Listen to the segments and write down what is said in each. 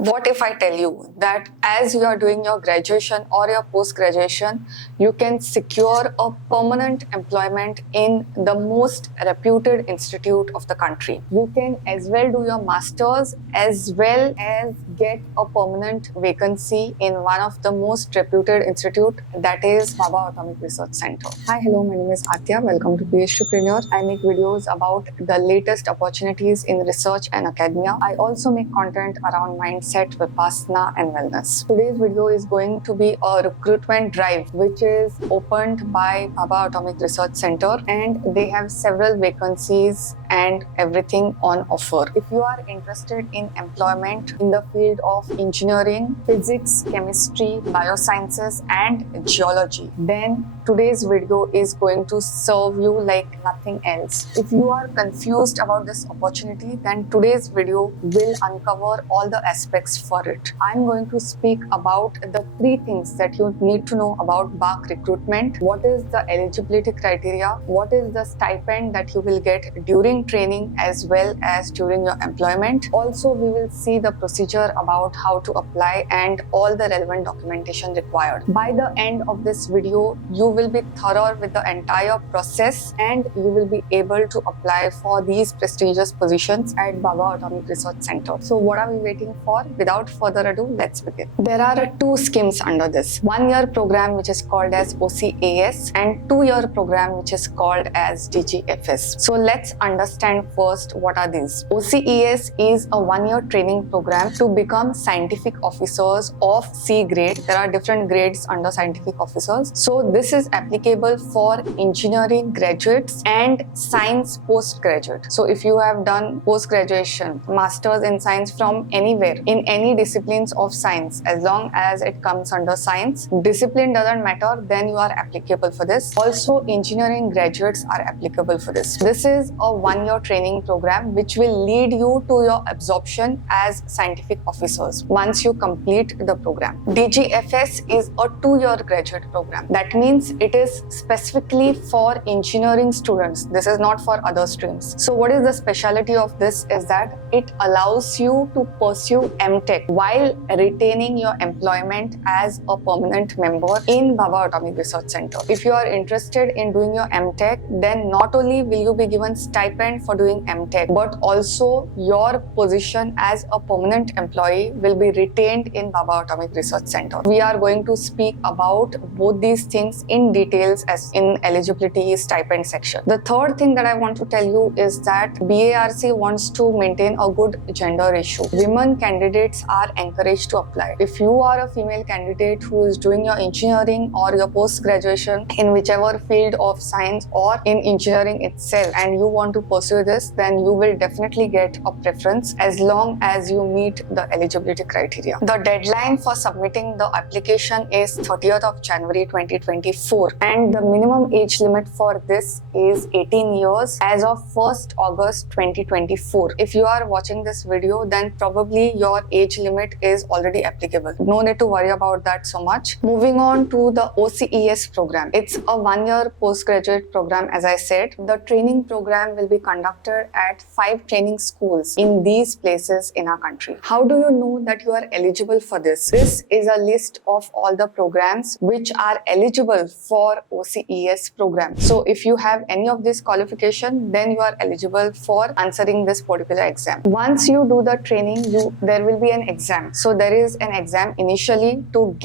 What if I tell you that as you are doing your graduation or your post-graduation, you can secure a permanent employment in the most reputed institute of the country. You can as well do your masters as well as get a permanent vacancy in one of the most reputed institute, that is Bhabha Atomic Research Center. Hi, hello, my name is Aatiya. Welcome to PhDpreneur. I make videos about the latest opportunities in research and academia. I also make content around mindset, vipassana and wellness. Today's video is going to be a recruitment drive which is opened by Bhabha Atomic Research Center, and they have several vacancies and everything on offer. If you are interested in employment in the field of engineering, physics, chemistry, biosciences and geology, then today's video is going to serve you like nothing else. If you are confused about this opportunity, then today's video will uncover all the aspects for it. I'm going to speak about the 3 things that you need to know about BARC recruitment. What is the eligibility criteria? What is the stipend that you will get during training as well as during your employment? Also, we will see the procedure about how to apply and all the relevant documentation required. By the end of this video, you will be thorough with the entire process and you will be able to apply for these prestigious positions at Bhabha Atomic Research Center. So what are we waiting for? Without further ado, let's begin. There are 2 schemes under this. 1-year program which is called as OCAS and 2-year program which is called as DGFS. So let's understand first what are these. OCAS is a 1-year training program to become scientific officers of C grade. There are different grades under scientific officers. So this is applicable for engineering graduates and science postgraduate. So if you have done post-graduation, masters in science from anywhere, in any disciplines of science, as long as it comes under science, discipline doesn't matter, then you are applicable for this. Also, engineering graduates are applicable for this. This is a 1-year training program which will lead you to your absorption as scientific officers once you complete the program. DGFS is a 2-year graduate program. That means it is specifically for engineering students. This is not for other streams. So what is the specialty of this is that it allows you to pursue MTech while retaining your employment as a permanent member in Bhabha Atomic Research Center. If you are interested in doing your MTech, then not only will you be given stipend for doing MTech, but also your position as a permanent employee will be retained in Bhabha Atomic Research Center. We are going to speak about both these things in details as in eligibility stipend section. The third thing that I want to tell you is that BARC wants to maintain a good gender ratio. Women candidates are encouraged to apply. If you are a female candidate who is doing your engineering or your post-graduation in whichever field of science or in engineering itself and you want to pursue this, then you will definitely get a preference as long as you meet the eligibility criteria. The deadline for submitting the application is 30th of January 2024 and the minimum age limit for this is 18 years as of 1st August 2024. If you are watching this video, then probably your age limit is already applicable. No need to worry about that so much. Moving on to the OCES program. It's a 1-year postgraduate program. As I said, the training program will be conducted at 5 training schools in these places in our country. How do you know that you are eligible for this? This is a list of all the programs which are eligible for OCES program. So if you have any of this qualification, then you are eligible for answering this particular exam. Once you do the training, there will be an exam. So there is an exam initially to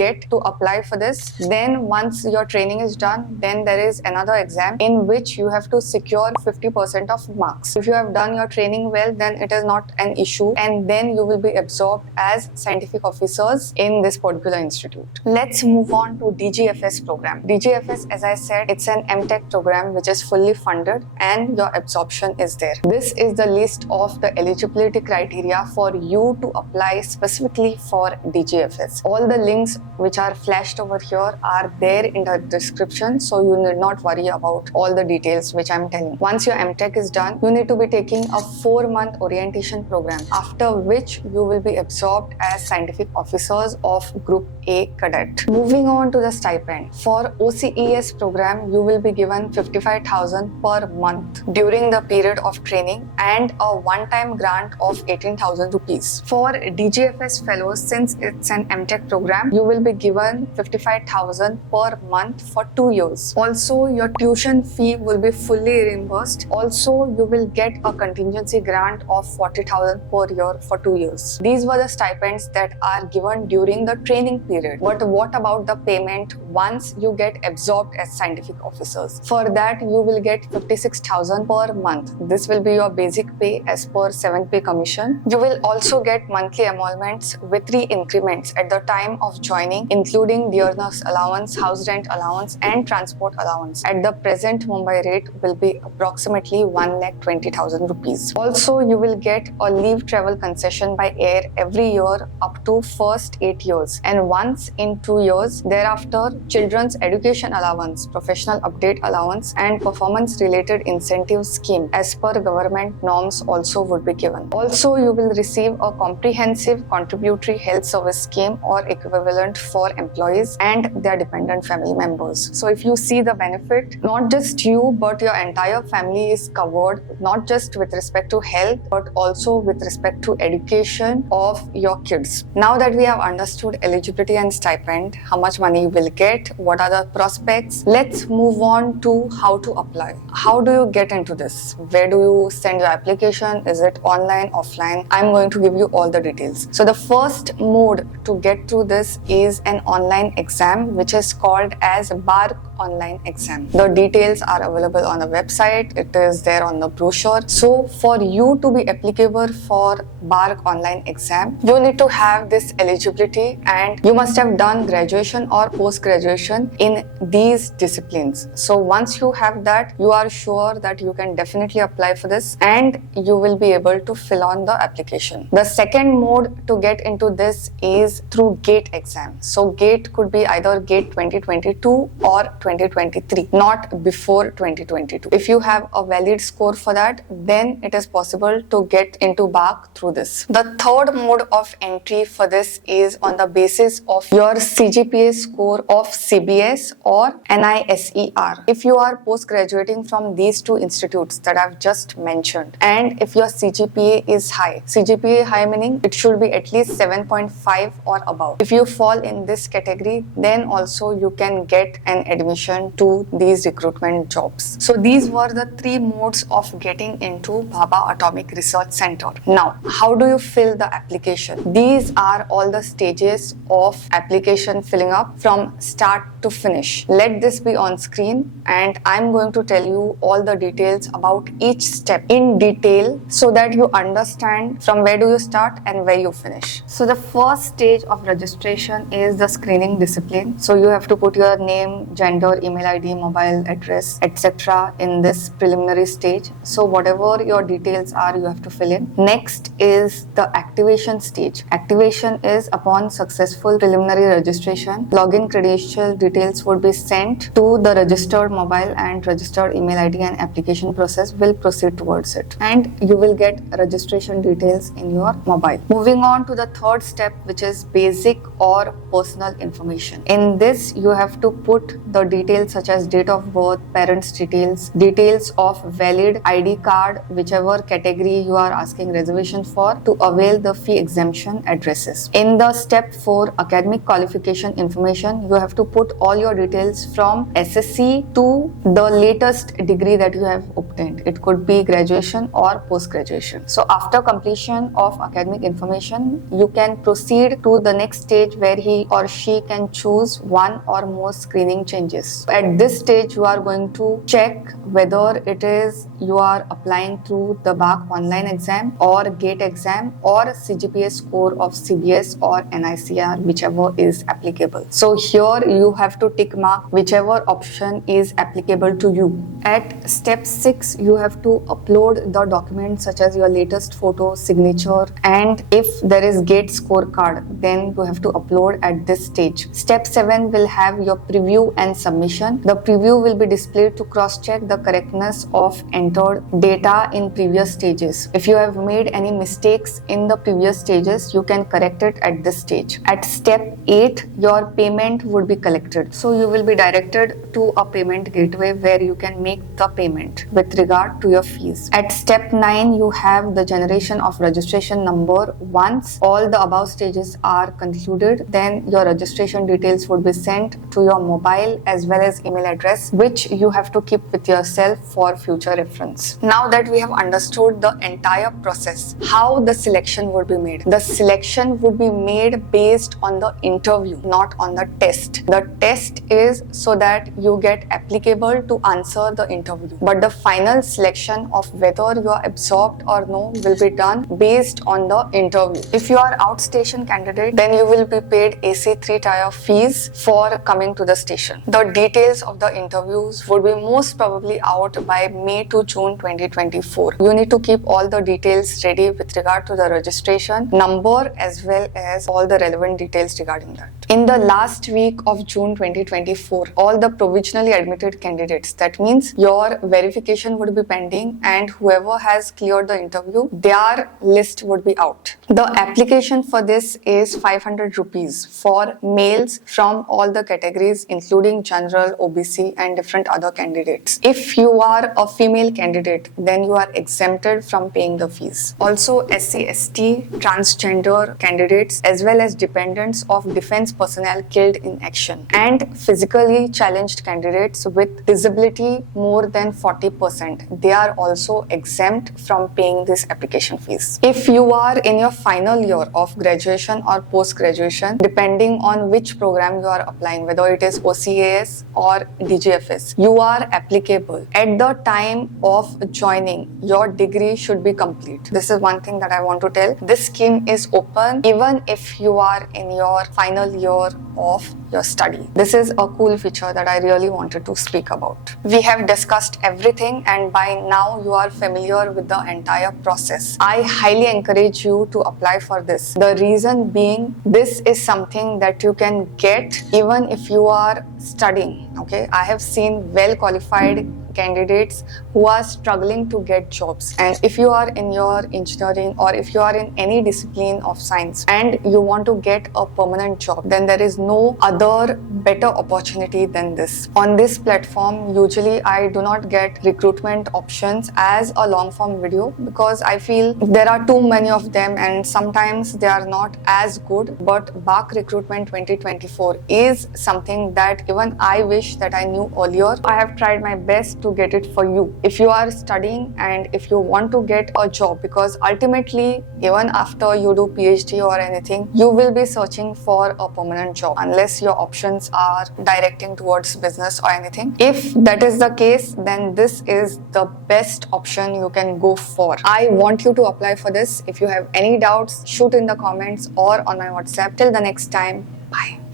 apply for this. Then once your training is done, then there is another exam in which you have to secure 50% of marks. If you have done your training well, then it is not an issue and then you will be absorbed as scientific officers in this particular institute. Let's move on to DGFS program. DGFS, as I said, it's an MTech program which is fully funded and your absorption is there. This is the list of the eligibility criteria for you to apply specifically for DGFS. All the links which are flashed over here are there in the description, so you need not worry about all the details which I'm telling. Once your MTech is done, you need to be taking a 4-month orientation program, after which you will be absorbed as scientific officers of Group A cadet. Moving on to the stipend. For OCES program, you will be given 55,000 per month during the period of training and a one-time grant of 18,000 rupees. For DGFS fellows, since it's an MTech program, you will be given 55,000 per month for 2 years. Also, your tuition fee will be fully reimbursed. Also, you will get a contingency grant of 40,000 per year for 2 years. These were the stipends that are given during the training period. But what about the payment once you get absorbed as scientific officers? For that, you will get 56,000 per month. This will be your basic pay as per 7th pay commission. You will also get monthly emoluments with 3 increments at the time of joining, including dearness allowance, house rent allowance and transport allowance. At the present Mumbai rate will be approximately 1,20,000 rupees. Also, you will get a leave travel concession by air every year up to first 8 years, and once in 2 years thereafter, children's education allowance, professional update allowance and performance related incentive scheme as per government norms also would be given. Also, you will receive a comprehensive contributory health service scheme or equivalent for employees and their dependent family members. So if you see the benefit, not just you but your entire family is covered, not just with respect to health but also with respect to education of your kids. Now that we have understood eligibility and stipend, how much money you will get, what are the prospects, let's move on to how to apply. How do you get into this? Where do you send your application? Is it online, offline? I'm going to give you all the details. So the first mode to get through this is an online exam which is called as BARC online exam. The details are available on the website. It is there on the brochure. So for you to be applicable for BARC online exam, you need to have this eligibility and you must have done graduation or post-graduation in these disciplines. So once you have that, you are sure that you can definitely apply for this and you will be able to fill on the application. The second mode to get into this is through GATE exam. So GATE could be either GATE 2022 or 2023, not before 2022. If you have a valid score for that, then it is possible to get into BARC through this. The third mode of entry for this is on the basis of your CGPA score of CBS or NISER. If you are post-graduating from these two institutes that I've just mentioned, and if your CGPA is high, CGPA high meaning it should be at least 7.5 or above. If you fall in this category, then also you can get an admission to these recruitment jobs. So these were the 3 modes of getting into Bhabha Atomic Research Center. Now, how do you fill the application? These are all the stages of application filling up from start to finish. Let this be on screen and I'm going to tell you all the details about each step in detail so that you understand from where do you start and where you finish. So the first stage of registration is the screening discipline. So you have to put your name, gender, email ID, mobile address, etc. in this preliminary stage. So whatever your details are, you have to fill in. Next is the activation stage. Activation is upon successful preliminary registration, login credential details would be sent to the registered mobile and registered email ID and application process will proceed towards it. And you will get registration details in your mobile. Moving on to the third step, which is basic or personal information. In this, you have to put the details such as date of birth, parents' details, details of valid ID card, whichever category you are asking reservation for, to avail the fee exemption addresses. In the step 4, academic qualification information, you have to put all your details from SSC to the latest degree that you have obtained. It could be graduation or post-graduation. So after completion of academic information, you can proceed to the next stage where he or she can choose one or more screening changes. At this stage, you are going to check whether it is you are applying through the BARC online exam or GATE exam or CGPA score of CBS or NICR, whichever is applicable. So here you have to tick mark whichever option is applicable to you. At step 6, you have to upload the documents such as your latest photo, signature, and if there is GATE scorecard, then you have to upload at this stage. Step 7 will have your preview and submission submission. The preview will be displayed to cross-check the correctness of entered data in previous stages. If you have made any mistakes in the previous stages, you can correct it at this stage. At step 8, your payment would be collected. So you will be directed to a payment gateway where you can make the payment with regard to your fees. At step 9, you have the generation of registration number. Once all the above stages are concluded, then your registration details would be sent to your mobile as well as email address, which you have to keep with yourself for future reference. Now that we have understood the entire process, how the selection would be made. The selection would be made based on the interview, not on the test. The test is so that you get applicable to answer the interview. But the final selection of whether you are absorbed or no will be done based on the interview. If you are outstation candidate, then you will be paid AC3 tier fees for coming to the station. The details of the interviews would be most probably out by May to June 2024. You need to keep all the details ready with regard to the registration number as well as all the relevant details regarding that. In the last week of June 2024, all the provisionally admitted candidates, that means your verification would be pending and whoever has cleared the interview, their list would be out. The application for this is 500 rupees for males from all the categories including general, OBC and different other candidates. If you are a female candidate, then you are exempted from paying the fees. Also, SC, ST, transgender candidates as well as dependents of defense personnel killed in action and physically challenged candidates with disability more than 40%, they are also exempt from paying this application fees. If you are in your final year of graduation or post-graduation, depending on which program you are applying, whether it is OCAS or DGFS, you are applicable. At the time of joining, your degree should be complete. This is one thing that I want to tell. This scheme is open even if you are in your final year of your study. This is a cool feature that I really wanted to speak about. We have discussed everything and by now you are familiar with the entire process. I highly encourage you to apply for this. The reason being, this is something that you can get even if you are studying. Okay, I have seen well qualified candidates who are struggling to get jobs, and if you are in your engineering or if you are in any discipline of science and you want to get a permanent job, then there is no other better opportunity than this. On this platform, usually I do not get recruitment options as a long form video because I feel there are too many of them and sometimes they are not as good. But BARC Recruitment 2024 is something that even I wish that I knew earlier. I have tried my best to get it for you. If you are studying and if you want to get a job, because ultimately even after you do PhD or anything, you will be searching for a permanent job unless your options are directing towards business or anything. If that is the case, then this is the best option you can go for. I want you to apply for this. If you have any doubts, shoot in the comments or on my WhatsApp. Till the next time, bye.